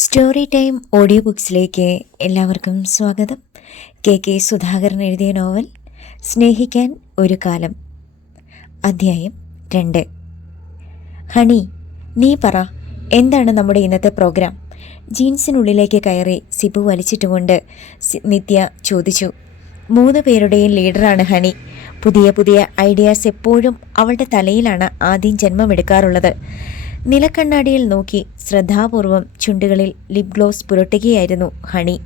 Story time audio ബുക്സിലേക്ക് എല്ലാവർക്കും സ്വാഗതം. K K Sudhakaran എഴുതിയ നോവൽ സ്നേഹിക്കാൻ ഒരു കാലം. അധ്യായം രണ്ട്. ഹണി നീ പറ എന്താണ് നമ്മുടെ ഇന്നത്തെ പ്രോഗ്രാം? ജീൻസിനുള്ളിലേക്ക് കയറി സിബു വലിച്ചിട്ടുകൊണ്ട് നിത്യ ചോദിച്ചു. മൂന്ന് പേരുടെയും ലീഡറാണ് ഹണി. പുതിയ പുതിയ ഐഡിയാസ് എപ്പോഴും അവളുടെ തലയിലാണ് ആദ്യം ജന്മമെടുക്കാറുള്ളത്. നിലക്കണ്ണാടിയിൽ നോക്കി ശ്രദ്ധാപൂർവം ചുണ്ടുകളിൽ ലിപ് ഗ്ലോസ് പുരട്ടുകയായിരുന്നു ഹണി.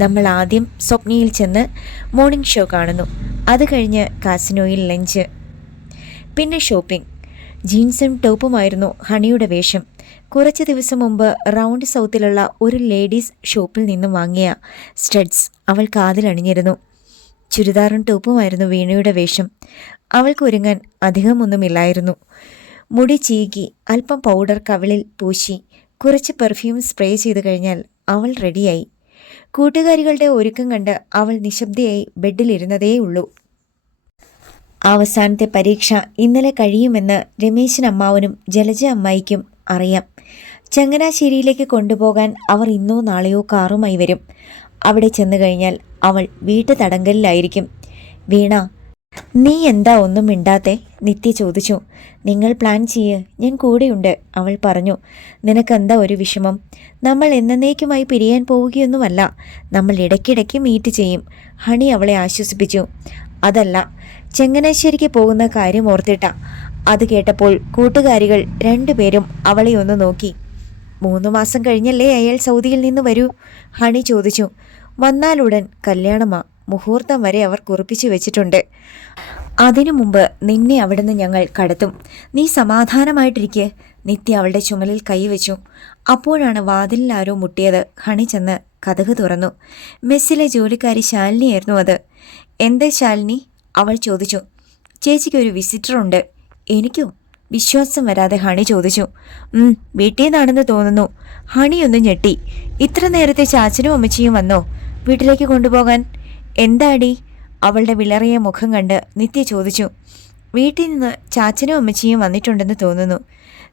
നമ്മൾ ആദ്യം സ്വപ്നയിൽ ചെന്ന് മോർണിംഗ് ഷോ കാണുന്നു. അത് കഴിഞ്ഞ് കാസിനോയിൽ ലഞ്ച്. പിന്നെ ഷോപ്പിംഗ്. ജീൻസും ടോപ്പുമായിരുന്നു ഹണിയുടെ വേഷം. കുറച്ച് ദിവസം മുമ്പ് റൗണ്ട് സൗത്തിലുള്ള ഒരു ലേഡീസ് ഷോപ്പിൽ നിന്നും വാങ്ങിയ സ്റ്റഡ്സ് അവൾ കാതിലണിഞ്ഞിരുന്നു ചുരിദാറും ടോപ്പുമായിരുന്നു വീണയുടെ വേഷം. അവൾക്ക് ഒരുങ്ങാൻ അധികമൊന്നുമില്ലായിരുന്നു. മുടി ചീകി അല്പം പൗഡർ കവിളിൽ പൂശി കുറച്ച് പെർഫ്യൂം സ്പ്രേ ചെയ്തു കഴിഞ്ഞാൽ അവൾ റെഡിയായി കൂട്ടുകാരികളുടെ ഒരുക്കം കണ്ട് അവൾ നിശബ്ദയായി ബെഡിലിരുന്നതേയുള്ളൂ അവസാനത്തെ പരീക്ഷ ഇന്നലെ കഴിയുമെന്ന് രമേശൻ അമ്മാവനും ജലജ അമ്മായിക്കും അറിയാം. ചങ്ങനാശ്ശേരിയിലേക്ക് കൊണ്ടുപോകാൻ അവർ ഇന്നോ നാളെയോ കാറുമായി വരും. അവിടെ ചെന്നു കഴിഞ്ഞാൽ അവൾ വീട്ടു തടങ്കലിലായിരിക്കും വീണ നീ എന്താ ഒന്നും മിണ്ടാത്തെ? നിത്യ ചോദിച്ചു. നിങ്ങൾ പ്ലാൻ ചെയ്യ്. ഞാൻ കൂടെയുണ്ട് അവൾ പറഞ്ഞു. നിനക്കെന്താ ഒരു വിഷമം? നമ്മൾ എന്നേക്കുമായി പിരിയാൻ പോവുകയൊന്നുമല്ല. നമ്മൾ ഇടയ്ക്കിടയ്ക്ക് മീറ്റ് ചെയ്യും ഹണി അവളെ ആശ്വസിപ്പിച്ചു. അതല്ല ചെങ്ങനാശ്ശേരിക്ക് പോകുന്ന കാര്യം ഓർത്തിട്ട. അത് കേട്ടപ്പോൾ കൂട്ടുകാരികൾ രണ്ടുപേരും അവളെ ഒന്ന് നോക്കി. മൂന്ന് മാസം കഴിഞ്ഞല്ലേ അയാൾ സൗദിയിൽ നിന്ന് വരൂ? ഹണി ചോദിച്ചു. വന്നാലുടൻ കല്യാണമാ. മുഹൂർത്തം വരെ അവർ കുറിപ്പിച്ചു വെച്ചിട്ടുണ്ട്. അതിനു മുമ്പ് നിന്നെ അവിടുന്ന് ഞങ്ങൾ കടത്തും. നീ സമാധാനമായിട്ടിരിക്കെ. നിത്യ അവളുടെ ചുമലിൽ കൈവച്ചു അപ്പോഴാണ് വാതിലിൽ ആരോ മുട്ടിയത്. ഹണി ചെന്ന് കഥക് തുറന്നു. മെസ്സിലെ ജോലിക്കാരി ശാലിനിയായിരുന്നു അത്. എന്താ ശാലിനി? അവൾ ചോദിച്ചു. ചേച്ചിക്ക് ഒരു വിസിറ്റർ ഉണ്ട്. എനിക്കോ? വിശ്വാസം വരാതെ ഹണി ചോദിച്ചു. വീട്ടിൽ നിന്നാണെന്ന് തോന്നുന്നു. ഹണി ഒന്ന് ഞെട്ടി. ഇത്ര നേരത്തെ ചാച്ചനും അമ്മച്ചിയും വന്നോ? വീട്ടിലേക്ക് കൊണ്ടുപോകാൻ? എന്താടി? അവളുടെ വിളറിയ മുഖം കണ്ട് നിത്യ ചോദിച്ചു. വീട്ടിൽ നിന്ന് ചാച്ചനും അമ്മച്ചിയും വന്നിട്ടുണ്ടെന്ന് തോന്നുന്നു.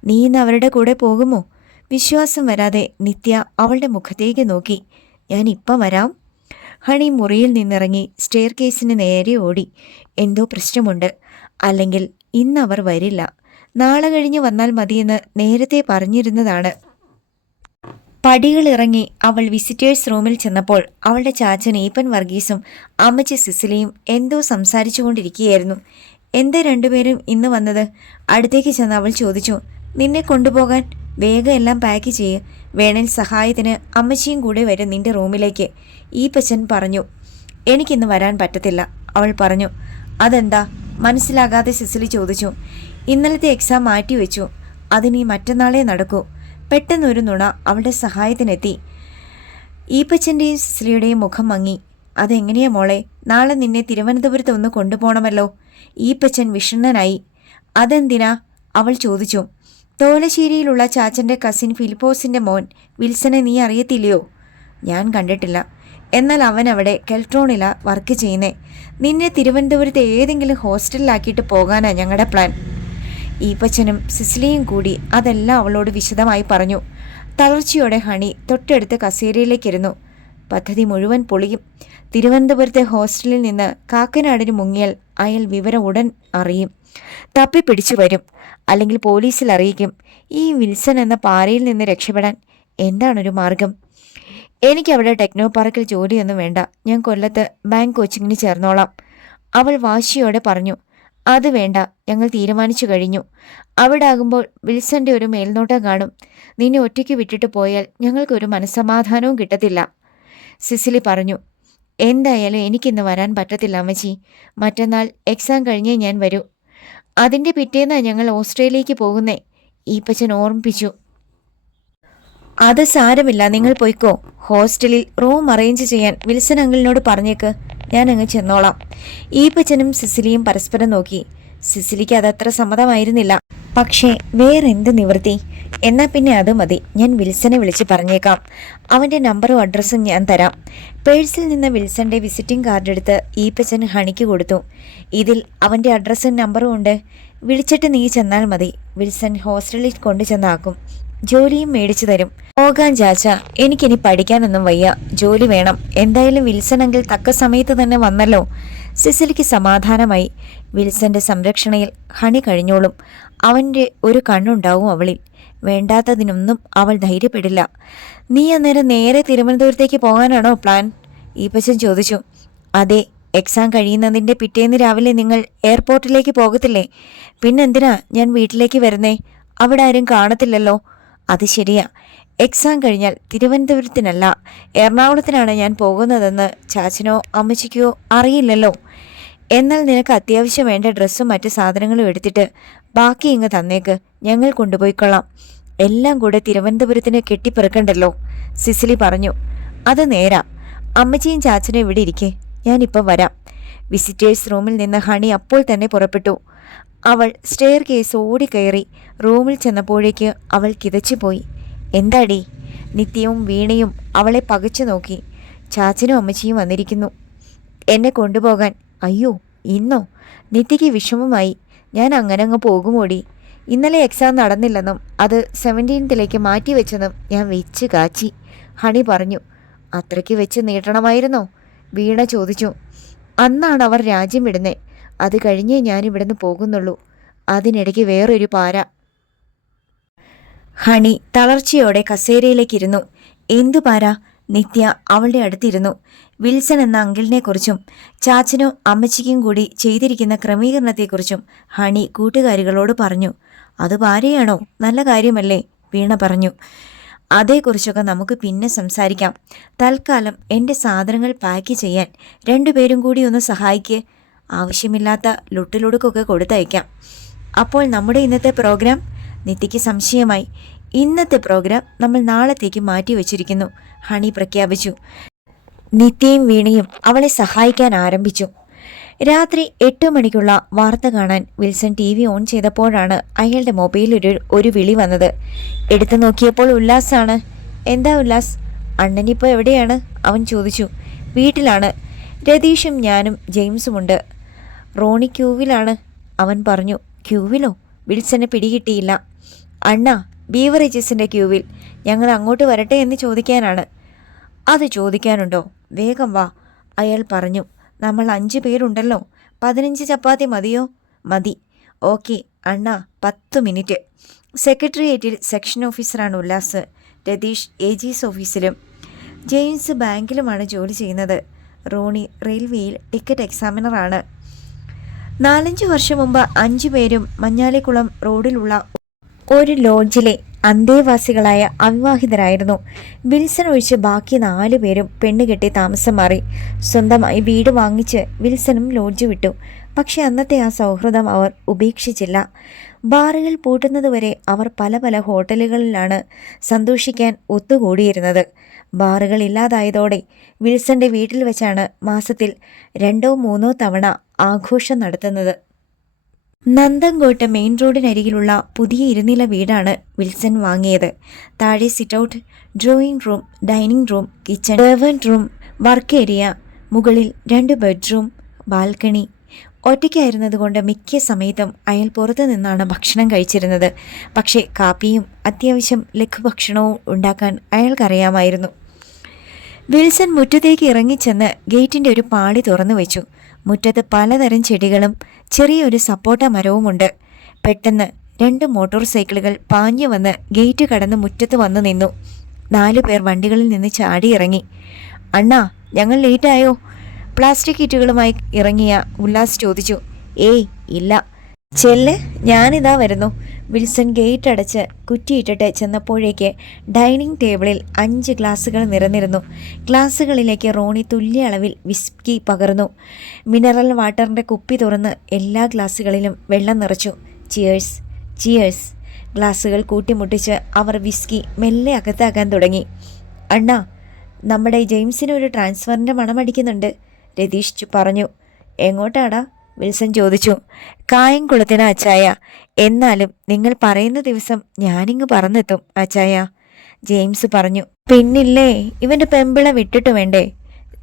നീ ഇന്ന് അവരുടെ കൂടെ പോകുമോ? വിശ്വാസം വരാതെ നിത്യ അവളുടെ മുഖത്തേക്ക് നോക്കി. ഞാൻ ഇപ്പം വരാം. ഹണി മുറിയിൽ നിന്നിറങ്ങി സ്റ്റെയർ കേസിന് നേരെ ഓടി. എന്തോ പ്രശ്നമുണ്ട്. അല്ലെങ്കിൽ ഇന്നവർ വരില്ല. നാളെ കഴിഞ്ഞ് വന്നാൽ മതിയെന്ന് നേരത്തെ പറഞ്ഞിരുന്നതാണ് പടികളിറങ്ങി അവൾ വിസിറ്റേഴ്സ് റൂമിൽ ചെന്നപ്പോൾ അവളുടെ ചാച്ചൻ ഏപ്പൻ വർഗീസും അമ്മച്ചി സിസിലിയും എന്തോ സംസാരിച്ചുകൊണ്ടിരിക്കുകയായിരുന്നു. എന്താ രണ്ടുപേരും ഇന്ന് വന്നത്? അടുത്തേക്ക് ചെന്ന് അവൾ ചോദിച്ചു. നിന്നെ കൊണ്ടുപോകാൻ വേഗം എല്ലാം പാക്ക് ചെയ്യ്. വേണേൽ സഹായത്തിന് അമ്മച്ചിയും കൂടെ വരും നിന്റെ റൂമിലേക്ക് ഈ പച്ചൻ പറഞ്ഞു. എനിക്കിന്ന് വരാൻ പറ്റത്തില്ല അവൾ പറഞ്ഞു. അതെന്താ? മനസ്സിലാകാതെ സിസിലി ചോദിച്ചു. ഇന്നലത്തെ എക്സാം മാറ്റി വെച്ചു. അതിനി മറ്റന്നാളേ നടക്കൂ. പെട്ടെന്നൊരു നുണ അവളുടെ സഹായത്തിനെത്തി. ഈപ്പച്ചന്റെയും സിസിലിയുടെയും മുഖം മങ്ങി. അതെങ്ങനെയാ മോളെ? നാളെ നിന്നെ തിരുവനന്തപുരത്ത് ഒന്ന് കൊണ്ടുപോകണമല്ലോ. ഈപ്പച്ചൻ വിഷണ്ണനായി. അതെന്തിനാ? അവൾ ചോദിച്ചു. തോലശ്ശേരിയിലുള്ള ചാച്ചന്റെ കസിൻ ഫിലിപ്പോസിന്റെ മോൻ. വിൽസനെ നീ അറിയത്തില്ലയോ? ഞാൻ കണ്ടിട്ടില്ല. എന്നാൽ അവൻ അവിടെ കെൽട്രോണില വർക്ക് ചെയ്യുന്നേ. നിന്നെ തിരുവനന്തപുരത്തെ ഏതെങ്കിലും ഹോസ്റ്റലിലാക്കിയിട്ട് പോകാനാ ഞങ്ങളുടെ പ്ലാൻ. ഈപ്പച്ചനും സിസിലിയും കൂടി അതെല്ലാം അവളോട് വിശദമായി പറഞ്ഞു. തളർച്ചയോടെ ഹണി തൊട്ടടുത്ത് കസേരയിലേക്കിരുന്നു. പദ്ധതി മുഴുവൻ പൊളിയും. തിരുവനന്തപുരത്തെ ഹോസ്റ്റലിൽ നിന്ന് കാക്കനാടിന് മുങ്ങിയാൽ അയാൾ വിവരം ഉടൻ അറിയും. തപ്പി പിടിച്ചു വരും. അല്ലെങ്കിൽ പോലീസിൽ അറിയിക്കും. ഈ വിൽസൺ എന്ന പാറയിൽ നിന്ന് രക്ഷപ്പെടാൻ എന്താണൊരു മാർഗം? എനിക്ക് അവിടെ ടെക്നോ പാർക്കിൽ ജോലിയൊന്നും വേണ്ട. ഞാൻ കൊല്ലത്ത് ബാങ്ക് കോച്ചിങ്ങിന് ചേർന്നോളാം. അവൾ വാശിയോടെ പറഞ്ഞു. അത് വേണ്ട ഞങ്ങൾ തീരുമാനിച്ചു കഴിഞ്ഞു. അവിടെ ആകുമ്പോൾ വിൽസന്റെ ഒരു മേൽനോട്ടം കാണും. നിന്നെ ഒറ്റയ്ക്ക് വിട്ടിട്ട് പോയാൽ ഞങ്ങൾക്കൊരു മനസ്സമാധാനവും കിട്ടത്തില്ല. സിസിലി പറഞ്ഞു എന്തായാലും എനിക്കിന്ന് വരാൻ പറ്റത്തില്ല അമ്മച്ചി. മറ്റന്നാൾ എക്സാം കഴിഞ്ഞേ ഞാൻ വരൂ. അതിന്റെ പിറ്റേന്നാണ് ഞങ്ങൾ ഓസ്ട്രേലിയക്ക് പോകുന്നേ ഈപ്പച്ചൻ ഓർമ്മിപ്പിച്ചു. അത് സാരമില്ല നിങ്ങൾ പോയിക്കോ. ഹോസ്റ്റലിൽ റൂം അറേഞ്ച് ചെയ്യാൻ വിൽസൺ അങ്കിളിനോട് പറഞ്ഞേക്ക്. ഞാൻ അങ്ങ് ചെന്നോളാം. പച്ചനും സിസിലിയും പരസ്പരം നോക്കി. സിസിലിക്ക് അതത്ര സമ്മതമായിരുന്നില്ല. പക്ഷേ വേറെന്ത് നിവൃത്തി? എന്നാ പിന്നെ അത് മതി. ഞാൻ വിൽസനെ വിളിച്ച് പറഞ്ഞേക്കാം. അവന്റെ നമ്പറും അഡ്രസ്സും ഞാൻ തരാം. പേഴ്സിൽ നിന്ന് വിൽസന്റെ വിസിറ്റിംഗ് കാർഡ് എടുത്ത് ഈപ്പച്ചൻ ഹണിക്ക് കൊടുത്തു. ഇതിൽ അവന്റെ അഡ്രസ്സും നമ്പറും ഉണ്ട്. വിളിച്ചിട്ട് നീ ചെന്നാൽ മതി. വിൽസൺ ഹോസ്റ്റലിൽ കൊണ്ടു ചെന്നാക്കും ജോലിയും മേടിച്ചു തരും. പോകാൻ ചാച്ച എനിക്കിനി പഠിക്കാനൊന്നും വയ്യ. ജോലി വേണം. എന്തായാലും വിൽസൺ അങ്കിൾ തക്ക സമയത്ത് തന്നെ വന്നല്ലോ. സിസിലിക്ക് സമാധാനമായി. വിൽസന്റെ സംരക്ഷണയിൽ ഹണി കഴിഞ്ഞോളും. അവന്റെ ഒരു കണ്ണുണ്ടാവും അവളിൽ. വേണ്ടാത്തതിനൊന്നും അവൾ ധൈര്യപ്പെടില്ല. നീ അന്നേരം നേരെ തിരുവനന്തപുരത്തേക്ക് പോകാനാണോ പ്ലാൻ? ഈപ്പച്ചൻ ചോദിച്ചു. അതെ എക്സാം കഴിയുന്നതിന്റെ പിറ്റേന്ന് രാവിലെ നിങ്ങൾ എയർപോർട്ടിലേക്ക് പോകത്തില്ലേ? പിന്നെന്തിനാ ഞാൻ വീട്ടിലേക്ക് വരുന്നേ? അവിടെ ആരും കാണത്തില്ലല്ലോ. അത് ശരിയാ. എക്സാം കഴിഞ്ഞാൽ തിരുവനന്തപുരത്തിനല്ല എറണാകുളത്തിനാണ് ഞാൻ പോകുന്നതെന്ന് ചാച്ചനോ അമ്മച്ചിക്കോ അറിയില്ലല്ലോ. എന്നാൽ നിനക്ക് അത്യാവശ്യം വേണ്ട ഡ്രസ്സും മറ്റു സാധനങ്ങളും എടുത്തിട്ട് ബാക്കി ഇങ്ങ് തന്നേക്ക്. ഞങ്ങൾ കൊണ്ടുപോയിക്കൊള്ളാം. എല്ലാം കൂടെ തിരുവനന്തപുരത്തിന് കെട്ടിപ്പെറുക്കണ്ടല്ലോ സിസിലി പറഞ്ഞു. അത് നേരാ. അമ്മച്ചിയും ചാച്ചനും ഇവിടെ ഇരിക്കേ. ഞാനിപ്പം വരാം. വിസിറ്റേഴ്സ് റൂമിൽ നിന്ന് ഹണി അപ്പോൾ തന്നെ പുറപ്പെട്ടു. അവൾ സ്റ്റെയർ കേസ് ഓടിക്കയറി റൂമിൽ ചെന്നപ്പോഴേക്ക് അവൾ കിതച്ചുപോയി. എന്താടി? നിത്യവും വീണയും അവളെ പകച്ചു നോക്കി. ചാച്ചനും അമ്മച്ചിയും വന്നിരിക്കുന്നു. എന്നെ കൊണ്ടുപോകാൻ. അയ്യോ ഇന്നോ? നിത്യയ്ക്ക് വിഷമമായി. ഞാൻ അങ്ങനെ അങ്ങ് പോകുമോടി? ഇന്നലെ എക്സാം നടന്നില്ലെന്നും അത് സെവന്റീൻത്തിലേക്ക് മാറ്റിവെച്ചെന്നും ഞാൻ വെച്ച് കാച്ചി. ഹണി പറഞ്ഞു അത്രയ്ക്ക് വെച്ച് നീട്ടണമായിരുന്നോ? വീണ ചോദിച്ചു. അന്നാണ് അവർ രാജ്യം വിടുന്നേ. അത് കഴിഞ്ഞേ ഞാനിവിടുന്ന് പോകുന്നുള്ളൂ. അതിനിടയ്ക്ക് വേറൊരു പാര. ഹണി തളർച്ചയോടെ കസേരയിലേക്കിരുന്നു. എന്തു പാര? നിത്യ അവളുടെ അടുത്തിരുന്നു. വിൽസൺ എന്ന അങ്കിളിനെക്കുറിച്ചും ചാച്ചനും അമ്മച്ചിക്കും കൂടി ചെയ്തിരിക്കുന്ന ക്രമീകരണത്തെക്കുറിച്ചും ഹണി കൂട്ടുകാരികളോട് പറഞ്ഞു. അത് പാരയാണോ? നല്ല കാര്യമല്ലേ? വീണ പറഞ്ഞു. അതേക്കുറിച്ചൊക്കെ നമുക്ക് പിന്നെ സംസാരിക്കാം. തൽക്കാലം എന്റെ സാധനങ്ങൾ പാക്ക് ചെയ്യാൻ രണ്ടുപേരും കൂടി ഒന്ന് സഹായിക്ക്. ആവശ്യമില്ലാത്ത ലുട്ടിലുടുക്കൊക്കെ കൊടുത്തയക്കാം. അപ്പോൾ നമ്മുടെ ഇന്നത്തെ പ്രോഗ്രാം? നിത്യയ്ക്ക് സംശയമായി. ഇന്നത്തെ പ്രോഗ്രാം നമ്മൾ നാളത്തേക്ക് മാറ്റി വച്ചിരിക്കുന്നു. ഹണി പ്രഖ്യാപിച്ചു. നിത്യയും വീണയും അവളെ സഹായിക്കാൻ ആരംഭിച്ചു. രാത്രി എട്ട് മണിക്കുള്ള വാർത്ത കാണാൻ വിൽസൺ ടി വി ഓൺ ചെയ്തപ്പോഴാണ് അയാളുടെ മൊബൈലിൽ ഒരു ഒരു വിളി വന്നത്. എടുത്തു നോക്കിയപ്പോൾ ഉല്ലാസാണ്. എന്താ ഉല്ലാസ്? അണ്ണനിപ്പോൾ എവിടെയാണ്? അവൻ ചോദിച്ചു. വീട്ടിലാണ്. രതീഷും ഞാനും ജെയിംസുമുണ്ട്. റോണി ക്യൂവിലാണ്. അവൻ പറഞ്ഞു ക്യൂവിലോ? വിൽസനെ പിടികിട്ടിയില്ല. അണ്ണ ബീവറേജസിന്റെ ക്യൂവിൽ. ഞങ്ങൾ അങ്ങോട്ട് വരട്ടെ എന്ന് ചോദിക്കാനാണ്. അത് ചോദിക്കാനുണ്ടോ? വേഗം വാ അയാൾ പറഞ്ഞു. നമ്മൾ അഞ്ച് പേരുണ്ടല്ലോ. പതിനഞ്ച് ചപ്പാത്തി മതിയോ? മതി. ഓക്കെ അണ്ണ പത്ത് മിനിറ്റ്. സെക്രട്ടേറിയറ്റിൽ സെക്ഷൻ ഓഫീസറാണ് ഉല്ലാസ് രതീഷ് എ ജിസ് ഓഫീസിലും. ജെയിംസ് ബാങ്കിലുമാണ് ജോലി ചെയ്യുന്നത്. റോണി റെയിൽവേയിൽ ടിക്കറ്റ് എക്സാമിനറാണ്. നാലഞ്ച് വർഷം മുമ്പ് അഞ്ചു പേരും മഞ്ഞാലിക്കുളം റോഡിലുള്ള ഒരു ലോഡ്ജിലെ അന്തേവാസികളായ അവിവാഹിതരായിരുന്നു. വിൽസൺ ഒഴിച്ച് ബാക്കി നാലു പേരും പെണ്ണുകെട്ടി താമസം മാറി. സ്വന്തമായി വീട് വാങ്ങിച്ച് വിൽസണും ലോഡ്ജ് വിട്ടു. പക്ഷെ അന്നത്തെ ആ സൗഹൃദം അവർ ഉപേക്ഷിച്ചില്ല. ബാറുകൾ പൂട്ടുന്നതുവരെ അവർ പല പല ഹോട്ടലുകളിലാണ് സന്തോഷിക്കാൻ ഒത്തുകൂടിയിരുന്നത്. ബാറുകൾ ഇല്ലാതായതോടെ വിൽസന്റെ വീട്ടിൽ വെച്ചാണ് മാസത്തിൽ രണ്ടോ മൂന്നോ തവണ ആഘോഷം നടത്തുന്നത്. നന്തങ്കോട്ട് മെയിൻ റോഡിനരികിലുള്ള പുതിയ ഇരുനില വീടാണ് വിൽസൺ വാങ്ങിയത്. താഴെ sit out drawing room dining room kitchen servant room work area മുകളിൽ രണ്ട് ബെഡ്റൂം ബാൽക്കണി. ഒറ്റയ്ക്കായിരുന്നതുകൊണ്ട് മിക്ക സമയത്തും അയാൾ പുറത്തു നിന്നാണ് ഭക്ഷണം കഴിച്ചിരുന്നത്. പക്ഷേ കാപ്പിയും അത്യാവശ്യം ലഘുഭക്ഷണവും ഉണ്ടാക്കാൻ അയാൾക്കറിയാമായിരുന്നു. വിൽസൺ മുറ്റത്തേക്ക് ഇറങ്ങിച്ചെന്ന് ഗേറ്റിന്റെ ഒരു പാളി തുറന്നു വെച്ചു മുറ്റത്ത് പലതരം ചെടികളും ചെറിയൊരു സപ്പോട്ട മരവുമുണ്ട്. പെട്ടെന്ന് രണ്ട് മോട്ടോർ സൈക്കിളുകൾ പാഞ്ഞു വന്ന് ഗേറ്റ് കടന്ന് മുറ്റത്ത് വന്നു നിന്നു. നാലു പേർ വണ്ടികളിൽ നിന്ന് ചാടിയിറങ്ങി അണ്ണാ ഞങ്ങൾ ലേറ്റായോ? പ്ലാസ്റ്റിക് കിറ്റുകളുമായി ഇറങ്ങിയ ഉല്ലാസ് ചോദിച്ചു. ഏയ് ഇല്ല. ചെല്ല് ഞാനിതാ വരുന്നു. വിൽസൺ ഗേറ്റ് അടച്ച് കുറ്റിയിട്ടിട്ട് ചെന്നപ്പോഴേക്ക് ഡൈനിങ് ടേബിളിൽ അഞ്ച് ഗ്ലാസ്സുകൾ നിറഞ്ഞിരുന്നു. ഗ്ലാസ്സുകളിലേക്ക് റോണി തുല്യ അളവിൽ വിസ്കി പകർന്നു. മിനറൽ വാട്ടറിന്റെ കുപ്പി തുറന്ന് എല്ലാ ഗ്ലാസ്സുകളിലും വെള്ളം നിറച്ചു. Cheers cheers. ഗ്ലാസ്സുകൾ കൂട്ടിമുട്ടിച്ച് അവർ വിസ്കി മെല്ലെ അകത്താക്കാൻ തുടങ്ങി. അണ്ണാ നമ്മുടെ ജെയിംസിന് ഒരു ട്രാൻസ്ഫറിന്റെ മണമടിക്കുന്നുണ്ട് രതീഷ് പറഞ്ഞു. എങ്ങോട്ടാടാ? വിൽസൺ ചോദിച്ചു കായംകുളത്തിന് അച്ചായ എന്നാലും നിങ്ങൾ പറയുന്ന ദിവസം ഞാനിങ്ങ് പറന്നെത്തും അച്ചായ. ജെയിംസ് പറഞ്ഞു പിന്നില്ലേ ഇവന്റെ പെമ്പിള വിട്ടിട്ട് വേണ്ടേ?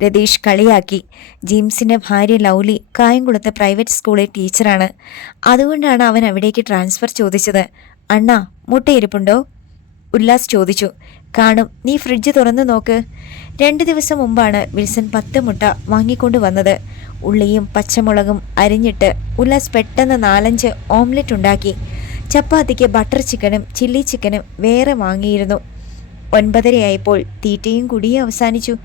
രതീഷ് കളിയാക്കി ജെയിംസിന്റെ ഭാര്യ ലൗലി കായംകുളത്തെ പ്രൈവറ്റ് സ്കൂളിൽ ടീച്ചറാണ്. അതുകൊണ്ടാണ് അവൻ അവിടേക്ക് ട്രാൻസ്ഫർ ചോദിച്ചത്. അണ്ണ മുട്ടയിരിപ്പുണ്ടോ? ഉല്ലാസ് ചോദിച്ചു കാണും നീ ഫ്രിഡ്ജ് തുറന്നു നോക്ക്. രണ്ട് ദിവസം മുമ്പാണ് വിൽസൺ പത്ത് മുട്ട വാങ്ങിക്കൊണ്ട് വന്നത്. ഉള്ളിയും പച്ചമുളകും അരിഞ്ഞിട്ട് ഉല്ലാസ് പെട്ടെന്ന് നാലഞ്ച് ഓംലെറ്റ് ഉണ്ടാക്കി. ചപ്പാത്തിക്ക് ബട്ടർ ചിക്കനും ചില്ലി ചിക്കനും വേറെ വാങ്ങിയിരുന്നു. ഒൻപതരയായപ്പോൾ തീറ്റയും കുടിയും അവസാനിച്ചു.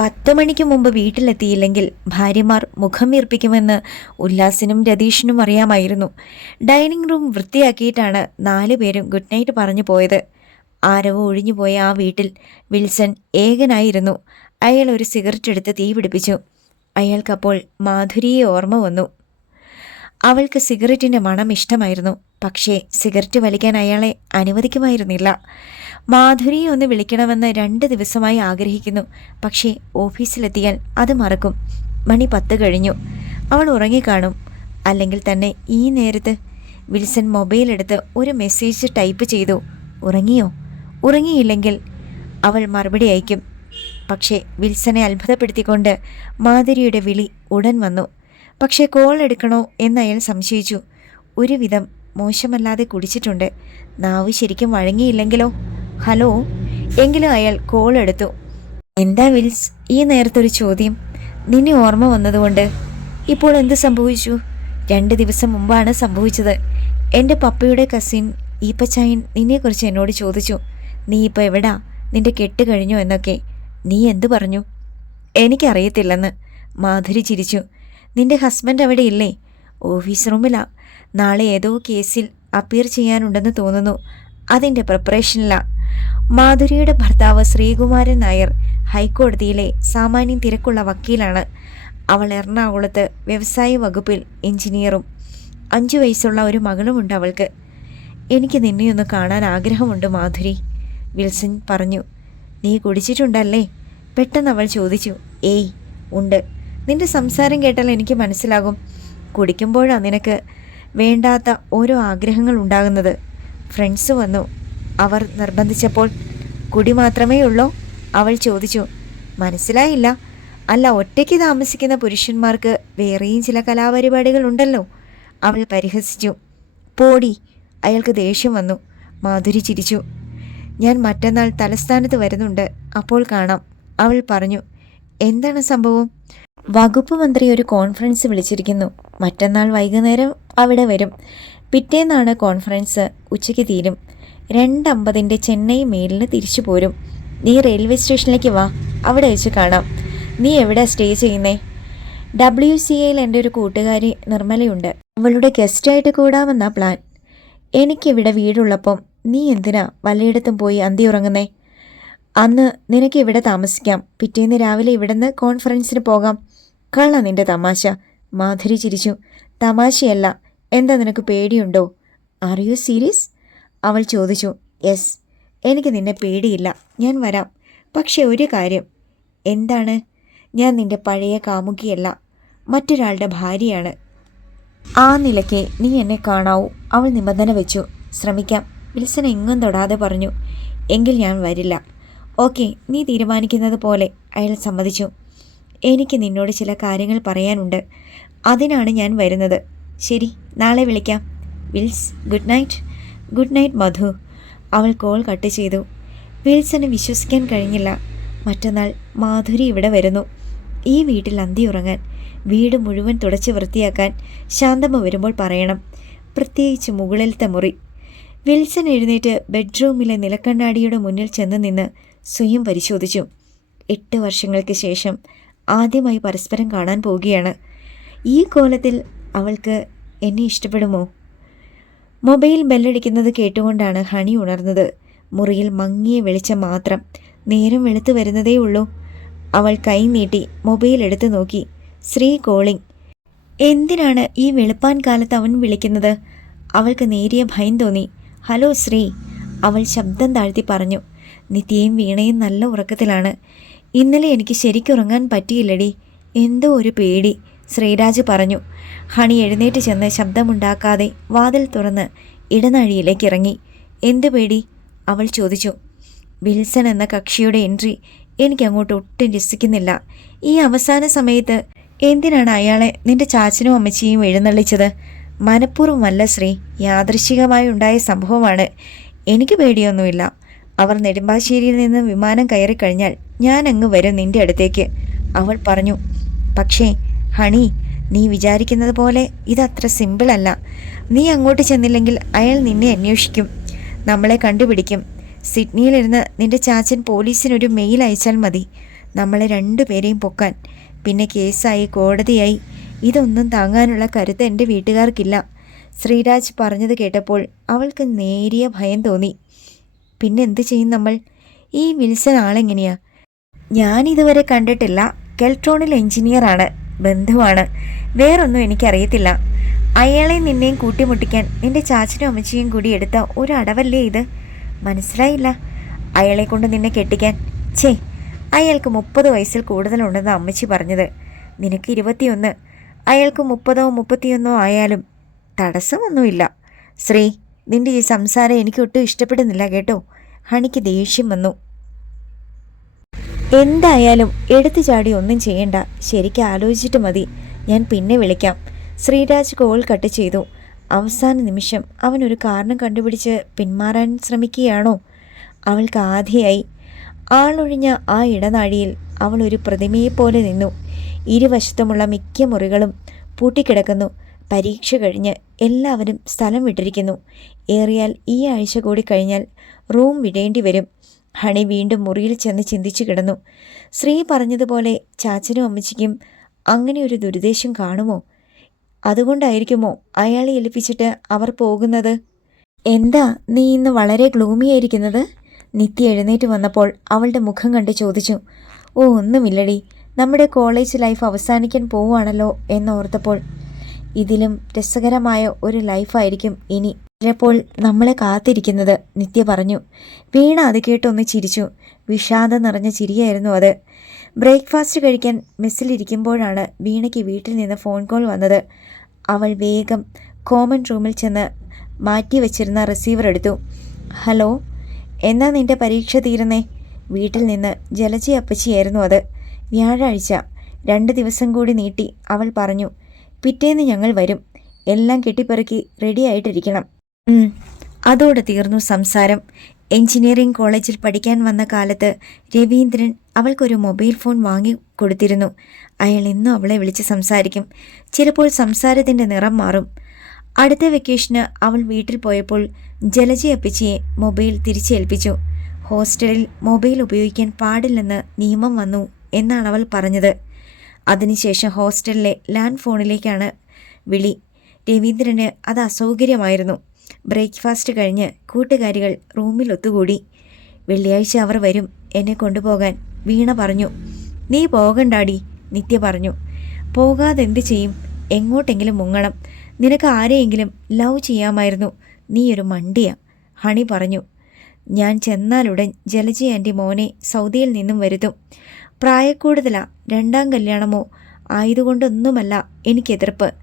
പത്ത് മണിക്ക് മുമ്പ് വീട്ടിലെത്തിയില്ലെങ്കിൽ ഭാര്യമാർ മുഖം വീർപ്പിക്കുമെന്ന് ഉല്ലാസിനും രതീഷിനും അറിയാമായിരുന്നു. ഡൈനിങ് റൂം വൃത്തിയാക്കിയിട്ടാണ് നാലു പേരും ഗുഡ് നൈറ്റ് പറഞ്ഞു പോയത്. ആരവ് ഒഴിഞ്ഞുപോയ ആ വീട്ടിൽ വിൽസൺ ഏകനായിരുന്നു. അയാൾ ഒരു സിഗരറ്റ് എടുത്ത് തീ പിടിപ്പിച്ചു. അയാൾക്കപ്പോൾ മാധുരിയെ ഓർമ്മ വന്നു. അവൾക്ക് സിഗരറ്റിന്റെ മണം ഇഷ്ടമായിരുന്നു. പക്ഷേ സിഗരറ്റ് വലിക്കാൻ അയാളെ അനുവദിക്കുമായിരുന്നില്ല. മാധുരിയെ ഒന്ന് വിളിക്കണമെന്ന് രണ്ട് ദിവസമായി ആഗ്രഹിക്കുന്നു. പക്ഷേ ഓഫീസിലെത്തിയാൽ അത് മറക്കും. മണി പത്ത് കഴിഞ്ഞു. അവൾ ഉറങ്ങിക്കാണും. അല്ലെങ്കിൽ തന്നെ ഈ നേരത്ത് വിൽസൺ മൊബൈലെടുത്ത് ഒരു മെസ്സേജ് ടൈപ്പ് ചെയ്തു. ഉറങ്ങിയോ? ഉറങ്ങിയില്ലെങ്കിൽ അവൾ മറുപടി അയക്കും. പക്ഷേ വിൽസനെ അത്ഭുതപ്പെടുത്തിക്കൊണ്ട് മാധുരിയുടെ വിളി ഉടൻ വന്നു. പക്ഷേ കോൾ എടുക്കണോ എന്ന് അയാൾ സംശയിച്ചു. ഒരുവിധം മോശമല്ലാതെ കുടിച്ചിട്ടുണ്ട്. നാവ് ശരിക്കും വഴങ്ങിയില്ലെങ്കിലോ? ഹലോ? എങ്കിലും അയാൾ കോൾ എടുത്തു. എന്താ വിൽസ് ഈ നേരത്തൊരു ചോദ്യം. നിന്നെ ഓർമ്മ വന്നതുകൊണ്ട്. ഇപ്പോൾ എന്ത് സംഭവിച്ചു? രണ്ട് ദിവസം മുമ്പാണ് സംഭവിച്ചത്. എന്റെ പപ്പയുടെ കസിൻ ഈപ്പച്ചായൻ നിന്നെക്കുറിച്ച് എന്നോട് ചോദിച്ചു. നീ ഇപ്പോൾ എവിടാ? നിന്റെ കെട്ട് കഴിഞ്ഞോ എന്നൊക്കെ. നീ എന്തു പറഞ്ഞു? എനിക്കറിയത്തില്ലെന്ന്. മാധുരി ചിരിച്ചു. നിന്റെ ഹസ്ബൻഡ് അവിടെ ഇല്ലേ? ഓഫീസ് റൂമിലാ. നാളെ ഏതോ കേസിൽ അപ്പീർ ചെയ്യാനുണ്ടെന്ന് തോന്നുന്നു. അതിന്റെ പ്രിപ്പറേഷനിലാ. മാധുരിയുടെ ഭർത്താവ് ശ്രീകുമാരൻ നായർ ഹൈക്കോടതിയിലെ സാമാന്യം തിരക്കുള്ള വക്കീലാണ്. അവൾ എറണാകുളത്ത് വ്യവസായ വകുപ്പിൽ എഞ്ചിനീയറും അഞ്ചു വയസ്സുള്ള ഒരു മകളുമുണ്ട് അവൾക്ക്. എനിക്ക് നിന്നെയൊന്ന് കാണാൻ ആഗ്രഹമുണ്ട് മാധുരി വിൽസൺ പറഞ്ഞു. നീ കുടിച്ചിട്ടുണ്ടല്ലേ? പെട്ടെന്ന് അവൾ ചോദിച്ചു. ഏയ് ഉണ്ട്. നിന്റെ സംസാരം കേട്ടാൽ എനിക്ക് മനസ്സിലാകും. കുടിക്കുമ്പോഴാണ് നിനക്ക് വേണ്ടാത്ത ഓരോ ആഗ്രഹങ്ങൾ ഉണ്ടാകുന്നത്. ഫ്രണ്ട്സ് വന്നു. അവർ നിർബന്ധിച്ചപ്പോൾ കുടി മാത്രമേ ഉള്ളോ. അവൾ ചോദിച്ചു. മനസ്സിലായില്ല. അല്ല ഒറ്റയ്ക്ക് താമസിക്കുന്ന പുരുഷന്മാർക്ക് വേറെയും ചില കലാപരിപാടികൾ ഉണ്ടല്ലോ. അവൾ പരിഹസിച്ചു. പോടി അയാൾക്ക് ദേഷ്യം വന്നു. മാധുരി ചിരിച്ചു. ഞാൻ മറ്റന്നാൾ തലസ്ഥാനത്ത് വരുന്നുണ്ട്. അപ്പോൾ കാണാം. അവൾ പറഞ്ഞു എന്താണ് സംഭവം? വകുപ്പ് മന്ത്രി ഒരു കോൺഫറൻസ് വിളിച്ചിരിക്കുന്നു. മറ്റന്നാൾ വൈകുന്നേരം അവിടെ വരും. പിറ്റേന്നാണ് കോൺഫറൻസ്. ഉച്ചയ്ക്ക് തീരും. രണ്ടമ്പതിന്റെ ചെന്നൈ മേലിന് തിരിച്ചു പോരും. നീ റെയിൽവേ സ്റ്റേഷനിലേക്ക് വാ. അവിടെ വെച്ച് കാണാം. നീ എവിടെ സ്റ്റേ ചെയ്യുന്നേ? ഡബ്ല്യു സി എയിൽ എന്റെ ഒരു കൂട്ടുകാരി നിർമ്മലയുണ്ട്. അവളുടെ ഗസ്റ്റായിട്ട് കൂടാമെന്നാ പ്ലാൻ. എനിക്കിവിടെ വീടുള്ളപ്പം നീ എന്തിനാ വല്ലയിടത്തും പോയി അന്തി ഉറങ്ങുന്നേ? അന്ന് നിനക്ക് ഇവിടെ താമസിക്കാം. പിറ്റേന്ന് രാവിലെ ഇവിടുന്ന് കോൺഫറൻസിന് പോകാം. കള്ള നിന്റെ തമാശ. മാധുരി ചിരിച്ചു. തമാശയല്ല. എന്താ നിനക്ക് പേടിയുണ്ടോ? ആർ യു സീരിയസ് അവൾ ചോദിച്ചു. യെസ് എനിക്ക് നിന്നെ പേടിയില്ല. ഞാൻ വരാം. പക്ഷേ ഒരു കാര്യം. എന്താണ്? ഞാൻ നിന്റെ പഴയ കാമുകിയല്ല. മറ്റൊരാളുടെ ഭാര്യയാണ്. ആ നിലയ്ക്ക് നീ എന്നെ കാണാവൂ. അവൾ നിബന്ധന വെച്ചു. ശ്രമിക്കാം. വിൽസൺ എങ്ങും തൊടാതെ പറഞ്ഞു എങ്കിൽ ഞാൻ വരില്ല. ഓക്കെ നീ തീരുമാനിക്കുന്നത് പോലെ അയാൾ സമ്മതിച്ചു. എനിക്ക് നിന്നോട് ചില കാര്യങ്ങൾ പറയാനുണ്ട്. അതിനാണ് ഞാൻ വരുന്നത്. ശരി നാളെ വിളിക്കാം. Wills good night. Good night Madhu. അവൾ കോൾ കട്ട് ചെയ്തു. വിൽസന് വിശ്വസിക്കാൻ കഴിഞ്ഞില്ല. മറ്റന്നാൾ മാധുരി ഇവിടെ വരുന്നു. ഈ വീട്ടിൽ അന്തി ഉറങ്ങാൻ വീട് മുഴുവൻ തുടച്ച് വൃത്തിയാക്കാൻ ശാന്തമ്മ വരുമ്പോൾ പറയണം. പ്രത്യേകിച്ച് മുകളിലത്തെ മുറി. വിൽസൺ എഴുന്നേറ്റ് ബെഡ്റൂമിലെ നിലക്കണ്ണാടിയുടെ മുന്നിൽ ചെന്ന് നിന്ന് സ്വയം പരിശോധിച്ചു. എട്ട് വർഷങ്ങൾക്ക് ശേഷം ആദ്യമായി പരസ്പരം കാണാൻ പോവുകയാണ്. ഈ കോലത്തിൽ അവൾക്ക് എന്നെ ഇഷ്ടപ്പെടുമോ? Mobile ബെല്ലടിക്കുന്നത് കേട്ടുകൊണ്ടാണ് honey ഉണർന്നത്. മുറിയിൽ മങ്ങിയ വെളിച്ചം മാത്രം നേരം വെളുത്തു വരുന്നതേ ഉള്ളൂ. അവൾ കൈ നീട്ടി മൊബൈൽ എടുത്തു നോക്കി. ശ്രീ കോളിംഗ് എന്തിനാണ് ഈ വെളുപ്പാൻ കാലത്ത് അവൻ വിളിക്കുന്നത്? അവൾക്ക് നേരിയ ഭയം തോന്നി. ഹലോ ശ്രീ. അവൾ ശബ്ദം താഴ്ത്തി പറഞ്ഞു. നിത്യയും വീണയും നല്ല ഉറക്കത്തിലാണ്. ഇന്നലെ എനിക്ക് ശരിക്കുറങ്ങാൻ പറ്റിയില്ലടി. എന്തോ ഒരു പേടി ശ്രീരാജ് പറഞ്ഞു. ഹണി എഴുന്നേറ്റ് ചെന്ന് ശബ്ദമുണ്ടാക്കാതെ വാതിൽ തുറന്ന് ഇടനാഴിയിലേക്ക് ഇറങ്ങി. എന്ത് പേടി? അവൾ ചോദിച്ചു. വിൽസൺ എന്ന കക്ഷിയുടെ എൻട്രി എനിക്ക് അങ്ങോട്ട് ഒട്ടും രസിക്കുന്നില്ല. ഈ അവസാന സമയത്ത് എന്തിനാണ് അയാളെ നിന്റെ ചാച്ചനും അമ്മച്ചിയും എഴുന്നള്ളിച്ചത്? മനഃപൂർവമല്ല ശ്രീ. യാദൃശികമായി ഉണ്ടായ സംഭവമാണ്. എനിക്ക് പേടിയൊന്നുമില്ല. അവർ നെടുമ്പാശ്ശേരിയിൽ നിന്ന് വിമാനം കയറി കഴിഞ്ഞാൽ ഞാൻ അങ്ങ് വരും നിന്റെ അടുത്തേക്ക്. അവൾ പറഞ്ഞു പക്ഷേ ഹണി നീ വിചാരിക്കുന്നത് പോലെ ഇതത്ര സിമ്പിളല്ല നീ അങ്ങോട്ട് ചെന്നില്ലെങ്കിൽ അയാൾ നിന്നെ അന്വേഷിക്കും. നമ്മളെ കണ്ടുപിടിക്കും. സിഡ്നിയിലിരുന്ന് നിന്റെ ചാച്ചൻ പോലീസിനൊരു മെയിൽ അയച്ചാൽ മതി. നമ്മളെ രണ്ടുപേരെയും പൊക്കാൻ. പിന്നെ കേസായി കോടതിയായി. ഇതൊന്നും താങ്ങാനുള്ള കരുത്ത് എന്റെ വീട്ടുകാർക്കില്ല. ശ്രീരാജ് പറഞ്ഞത് കേട്ടപ്പോൾ അവൾക്ക് നേരിയ ഭയം തോന്നി. പിന്നെ എന്ത് ചെയ്യും നമ്മൾ? ഈ വിൽസൺ ആളെങ്ങനെയാ? ഞാൻ ഇതുവരെ കണ്ടിട്ടില്ല. കെൽട്രോണിൽ എഞ്ചിനീയറാണ്. ബന്ധുവാണ്. വേറൊന്നും എനിക്കറിയത്തില്ല. അയാളെ നിന്നെയും കൂട്ടിമുട്ടിക്കാൻ നിന്റെ ചാച്ചനും അമ്മച്ചിയും കൂടി എടുത്ത ഒരു അടവല്ലേ ഇത്? മനസ്സിലായില്ല. അയാളെ കൊണ്ട് നിന്നെ കെട്ടിക്കാൻ. ഛേ അയാൾക്ക് മുപ്പത് വയസ്സിൽ കൂടുതലുണ്ടെന്ന് അമ്മച്ചി പറഞ്ഞത്. നിനക്ക് ഇരുപത്തിയൊന്ന്. അയാൾക്ക് മുപ്പതോ മുപ്പത്തിയൊന്നോ ആയാലും തടസ്സമൊന്നുമില്ല. ശ്രീ നിന്റെ ഈ സംസാരം എനിക്ക് ഒട്ടും ഇഷ്ടപ്പെടുന്നില്ല കേട്ടോ. ഹണിക്ക് ദേഷ്യം വന്നു. എന്തായാലും എടുത്തു ചാടി ഒന്നും ചെയ്യണ്ട. ശരിക്കും ആലോചിച്ചിട്ട് മതി. ഞാൻ പിന്നെ വിളിക്കാം. ശ്രീരാജ് കോൾ കട്ട് ചെയ്തു. അവസാന നിമിഷം അവൻ ഒരു കാരണം കണ്ടുപിടിച്ച് പിന്മാറാൻ ശ്രമിക്കുകയാണോ? അവൾക്ക് ആധിയായി. ആളൊഴിഞ്ഞ ആ ഇടനാഴിയിൽ അവൾ ഒരു പ്രതിമയെപ്പോലെ നിന്നു. ഇരുവശത്തുമുള്ള മിക്ക മുറികളും പൂട്ടിക്കിടക്കുന്നു. പരീക്ഷ കഴിഞ്ഞ് എല്ലാവരും സ്ഥലം വിട്ടിരിക്കുന്നു. ഏറിയാൽ ഈ ആഴ്ച കൂടി കഴിഞ്ഞാൽ റൂം വിടേണ്ടി വരും. ഹണി വീണ്ടും മുറിയിൽ ചെന്ന് ചിന്തിച്ചു കിടന്നു. ശ്രീ പറഞ്ഞതുപോലെ ചാച്ചനും അമ്മച്ചിക്കും അങ്ങനെ ഒരു ദുരുദ്ദേശം കാണുമോ? അതുകൊണ്ടായിരിക്കുമോ അയാളെ ഏൽപ്പിച്ചിട്ട് അവർ പോകുന്നത്? എന്താ നീ ഇന്ന് വളരെ ഗ്ലൂമി ആയിരിക്കുന്നത്? നിത്യ എഴുന്നേറ്റ് വന്നപ്പോൾ അവളുടെ മുഖം കണ്ട് ചോദിച്ചു. ഓ ഒന്നുമില്ലടി. നമ്മുടെ കോളേജ് ലൈഫ് അവസാനിക്കാൻ പോവുകയാണല്ലോ എന്നോർത്തപ്പോൾ. ഇതിലും രസകരമായ ഒരു ലൈഫായിരിക്കും ഇനി. ചിലപ്പോൾ നമ്മളെ കാത്തിരിക്കുന്നത് നിത്യ പറഞ്ഞു. വീണ അത് കേട്ടൊന്ന് ചിരിച്ചു. വിഷാദം നിറഞ്ഞ ചിരിയായിരുന്നു അത്. ബ്രേക്ക്ഫാസ്റ്റ് കഴിക്കാൻ മെസ്സിലിരിക്കുമ്പോഴാണ് വീണയ്ക്ക് വീട്ടിൽ നിന്ന് ഫോൺ കോൾ വന്നത്. അവൾ വേഗം കോമൺ റൂമിൽ ചെന്ന് മാറ്റി വച്ചിരുന്ന റിസീവർ എടുത്തു. ഹലോ എന്നാ നിന്റെ പരീക്ഷ തീരുന്നേ? വീട്ടിൽ നിന്ന് ജലജി അപ്പച്ചിയായിരുന്നു അത്. വ്യാഴാഴ്ച. രണ്ട് ദിവസം കൂടി നീട്ടി അവൾ പറഞ്ഞു പിറ്റേന്ന് ഞങ്ങൾ വരും. എല്ലാം കെട്ടിപ്പെറുക്കി റെഡിയായിട്ടിരിക്കണം അതോടെ തീർന്നു സംസാരം. എഞ്ചിനീയറിംഗ് കോളേജിൽ പഠിക്കാൻ വന്ന കാലത്ത് രവീന്ദ്രൻ അവൾക്കൊരു മൊബൈൽ ഫോൺ വാങ്ങി കൊടുത്തിരുന്നു. അയാൾ ഇന്നും അവളെ വിളിച്ച് സംസാരിക്കും. ചിലപ്പോൾ സംസാരത്തിന്റെ നിറം മാറും. അടുത്ത വെക്കേഷന് അവൾ വീട്ടിൽ പോയപ്പോൾ ജലജി അപ്പിച്ചിയെ മൊബൈൽ തിരിച്ചേൽപ്പിച്ചു. ഹോസ്റ്റലിൽ മൊബൈൽ ഉപയോഗിക്കാൻ പാടില്ലെന്ന് നിയമം വന്നു. എന്നാണ് അവൾ പറഞ്ഞത്. അതിനുശേഷം ഹോസ്റ്റലിലെ ലാൻഡ് ഫോണിലേക്കാണ് വിളി. രവീന്ദ്രന് അത് അസൗകര്യമായിരുന്നു. ബ്രേക്ക്ഫാസ്റ്റ് കഴിഞ്ഞ് കൂട്ടുകാരികൾ റൂമിൽ ഒത്തുകൂടി. വെള്ളിയാഴ്ച അവർ വരും എന്നെ കൊണ്ടുപോകാൻ. വീണ പറഞ്ഞു നീ പോകണ്ടാടി നിത്യ പറഞ്ഞു. പോകാതെ എന്ത് ചെയ്യും? എങ്ങോട്ടെങ്കിലും മുങ്ങണം. നിനക്ക് ആരെയെങ്കിലും ലവ് ചെയ്യാമായിരുന്നു. നീ ഒരു മണ്ടിയ ഹണി പറഞ്ഞു. ഞാൻ ചെന്നാലുടൻ ജലജി ആന്റി മോനെ സൗദിയിൽ നിന്നും വരുത്തും. പ്രായക്കൂടുതലാ രണ്ടാം കല്യാണമോ? ആയതുകൊണ്ടൊന്നുമല്ല എനിക്കെതിർപ്പ്.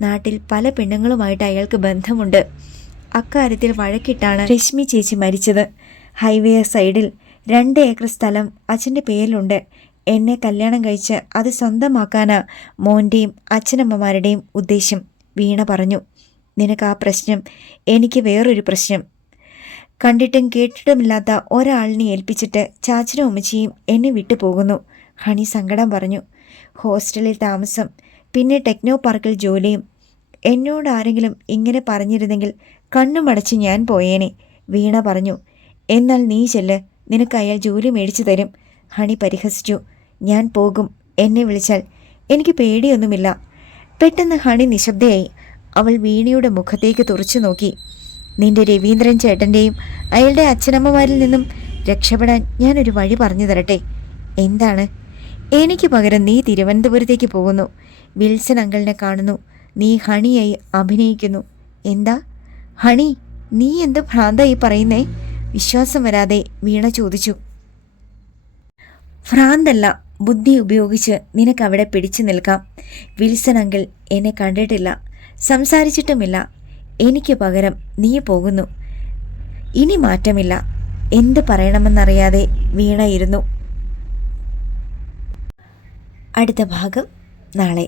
നാട്ടിൽ പല പെണ്ണുങ്ങളുമായിട്ട് അയാൾക്ക് ബന്ധമുണ്ട്. അക്കാര്യത്തിൽ വഴക്കിട്ടാണ് രശ്മി ചേച്ചി മരിച്ചത്. ഹൈവേ സൈഡിൽ രണ്ട് ഏക്കർ സ്ഥലം അച്ഛന്റെ പേരിലുണ്ട്. എന്നെ കല്യാണം കഴിച്ച് അത് സ്വന്തമാക്കാനാ മോന്റെയും അച്ഛനമ്മമാരുടെയും ഉദ്ദേശം വീണ പറഞ്ഞു. നിനക്ക് ആ പ്രശ്നം എനിക്ക് വേറൊരു പ്രശ്നം. കണ്ടിട്ടും കേട്ടിട്ടുമില്ലാത്ത ഒരാളിനെ ഏൽപ്പിച്ചിട്ട് ചാച്ചനും അമ്മച്ചിയും എന്നെ വിട്ടു പോകുന്നു ഹണി സങ്കടം പറഞ്ഞു. ഹോസ്റ്റലിൽ താമസം പിന്നെ ടെക്നോ പാർക്കിൽ ജോലിയും. എന്നോട് ആരെങ്കിലും ഇങ്ങനെ പറഞ്ഞിരുന്നെങ്കിൽ കണ്ണുമടച്ച് ഞാൻ പോയേനെ വീണ പറഞ്ഞു. എന്നാൽ നീ ചെല്ല് നിനക്ക് അയാൾ ജോലി മേടിച്ചു തരും. ഹണി പരിഹസിച്ചു. ഞാൻ പോകും എന്നെ വിളിച്ചാൽ. എനിക്ക് പേടിയൊന്നുമില്ല. പെട്ടെന്ന് ഹണി നിശബ്ദയായി. അവൾ വീണയുടെ മുഖത്തേക്ക് തുറച്ചു നോക്കി. നിന്റെ രവീന്ദ്രൻ ചേട്ടന്റെയും അയാളുടെ അച്ഛനമ്മമാരിൽ നിന്നും രക്ഷപ്പെടാൻ ഞാനൊരു വഴി പറഞ്ഞു തരട്ടെ. എന്താണ്? എനിക്ക് പകരം നീ തിരുവനന്തപുരത്തേക്ക് പോകുന്നു. വിൽസൺ അങ്കിളിനെ കാണുന്നു. നീ ഹണിയായി അഭിനയിക്കുന്നു. എന്താ? ഹണി നീ എന്ത് ഭ്രാന്തായി പറയുന്നേ? വിശ്വാസം വരാതെ വീണ ചോദിച്ചു. ഭ്രാന്തല്ല ബുദ്ധി ഉപയോഗിച്ച് നിനക്ക് അവിടെ പിടിച്ചു നിൽക്കാം. വിൽസൺ അങ്കിൾ എന്നെ കണ്ടിട്ടില്ല സംസാരിച്ചിട്ടുമില്ല. എനിക്ക് പകരം നീ പോകുന്നു. ഇനി മാറ്റമില്ല. എന്ത് പറയണമെന്നറിയാതെ വീണ ഇരുന്നു. അടുത്ത ഭാഗം നാളെ.